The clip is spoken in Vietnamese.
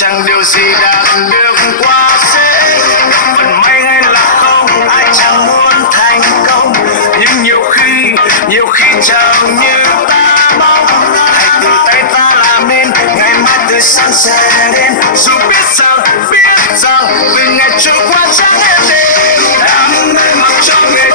chẳng điều gì đạt được quá dễ. Vận may hay là không, ai chẳng muốn thành công, nhưng nhiều khi chẳng như ta mong. Hãy tự tay ta làm nên ngày mai tươi sáng sẽ đến, dù biết rằng từng ngày trôi qua chẳng êm đềm. Đam mê mặc cho nghề